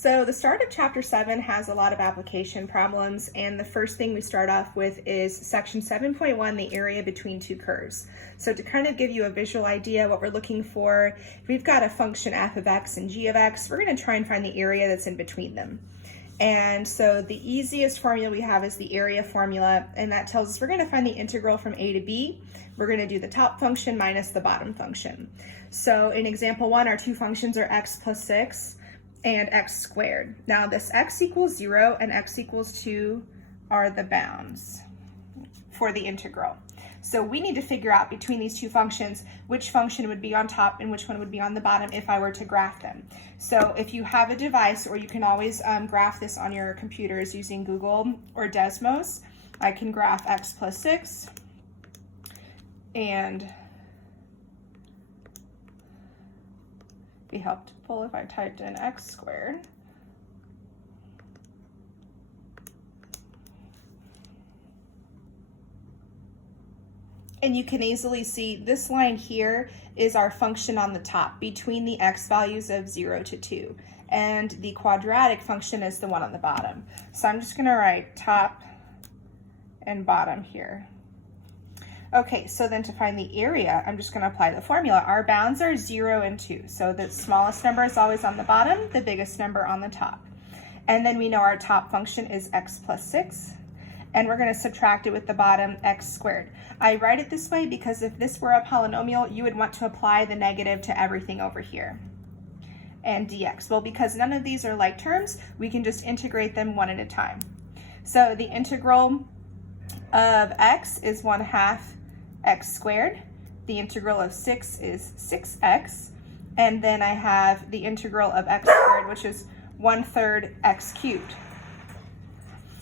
So the start of chapter 7 has a lot of application problems, and the first thing we start off with is section 7.1, the area between two curves. So to kind of give you a visual idea what we're looking for, if we've got a function f of x and g of x, we're going to try and find the area that's in between them. And so the easiest formula we have is the area formula, and that tells us we're going to find the integral from a to b. We're going to do the top function minus the bottom function. So in example 1, our two functions are x plus 6 and x squared. Now this x equals 0 and x equals 2 are the bounds for the integral. So we need to figure out between these two functions which function would be on top and which one would be on the bottom if I were to graph them. So if you have a device, or you can always graph this on your computers using Google or Desmos, I can graph x plus 6 and be helpful if I typed in x squared. And you can easily see this line here is our function on the top between the x values of 0 to 2. And the quadratic function is the one on the bottom. So I'm just going to write top and bottom here. Okay, so then to find the area, I'm just going to apply the formula. Our bounds are 0 and 2. So the smallest number is always on the bottom, the biggest number on the top. And then we know our top function is x plus 6. And we're going to subtract it with the bottom, x squared. I write it this way because if this were a polynomial, you would want to apply the negative to everything over here. And dx. Well, because none of these are like terms, we can just integrate them one at a time. So the integral of x is 1/2 x squared. The integral of 6 is 6x. And then I have the integral of x squared, which is 1/3 x cubed.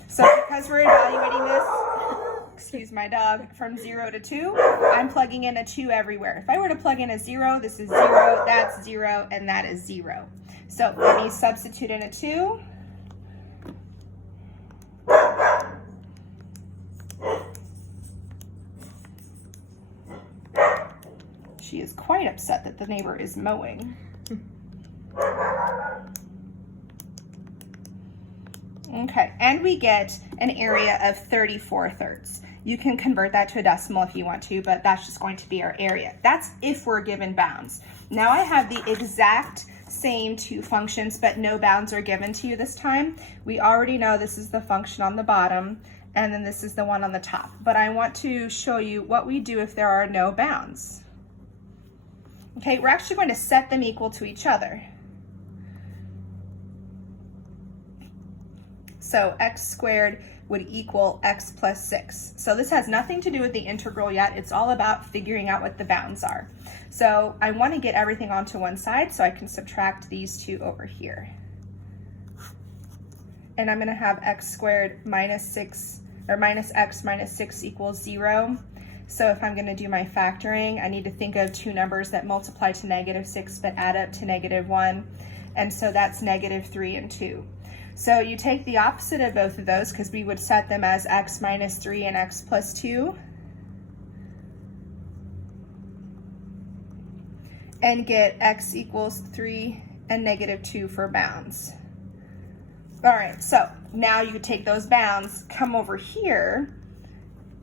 So because we're evaluating this, excuse my dog, from 0 to 2, I'm plugging in a 2 everywhere. If I were to plug in a 0, this is 0, that's 0, and that is 0. So let me substitute in a 2. She is quite upset that the neighbor is mowing. Okay, and we get an area of 34/3. You can convert that to a decimal if you want to, but that's just going to be our area. That's if we're given bounds. Now I have the exact same two functions, but no bounds are given to you this time. We already know this is the function on the bottom, and then this is the one on the top. But I want to show you what we do if there are no bounds. Okay, we're actually going to set them equal to each other. So x squared would equal x plus 6. So this has nothing to do with the integral yet. It's all about figuring out what the bounds are. So I want to get everything onto one side so I can subtract these two over here. And I'm going to have x squared minus 6, or minus x minus 6 equals 0. So if I'm going to do my factoring, I need to think of two numbers that multiply to -6 but add up to -1. And so that's -3 and 2. So you take the opposite of both of those because we would set them as x minus 3 and x plus 2. And get x equals 3 and -2 for bounds. All right, so now you take those bounds, come over here,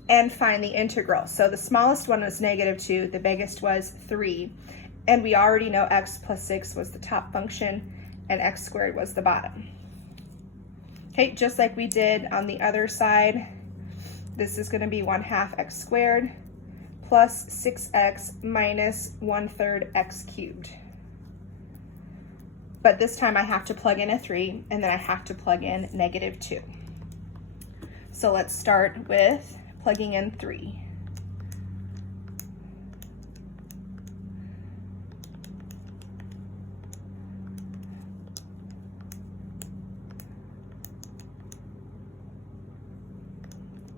and find the integral. So the smallest one was -2, the biggest was 3. And we already know x plus 6 was the top function and x squared was the bottom. Okay, just like we did on the other side, this is going to be 1/2 x squared plus 6x minus 1/3 x cubed. But this time I have to plug in a 3, and then I have to plug in -2. So let's start with plugging in 3.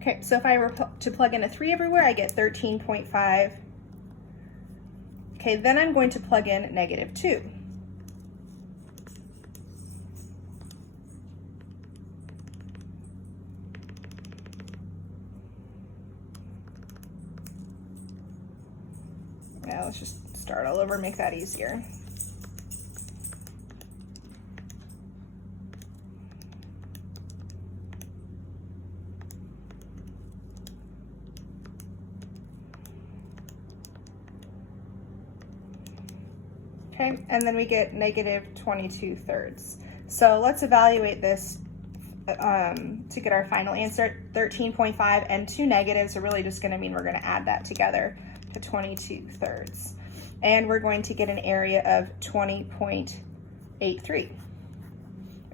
Okay, so if I were to plug in a 3 everywhere, I get 13.5. Okay, then I'm going to plug in -2. Now let's just start all over, make that easier. Okay, and then we get negative 22 thirds. So let's evaluate this to get our final answer. 13.5 and 2 negatives are really just going to mean we're going to add that together to 22 thirds. And we're going to get an area of 20.83.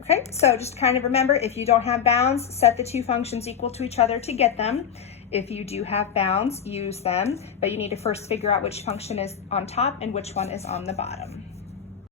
Okay, so just kind of remember, if you don't have bounds, set the two functions equal to each other to get them. If you do have bounds, use them, but you need to first figure out which function is on top and which one is on the bottom.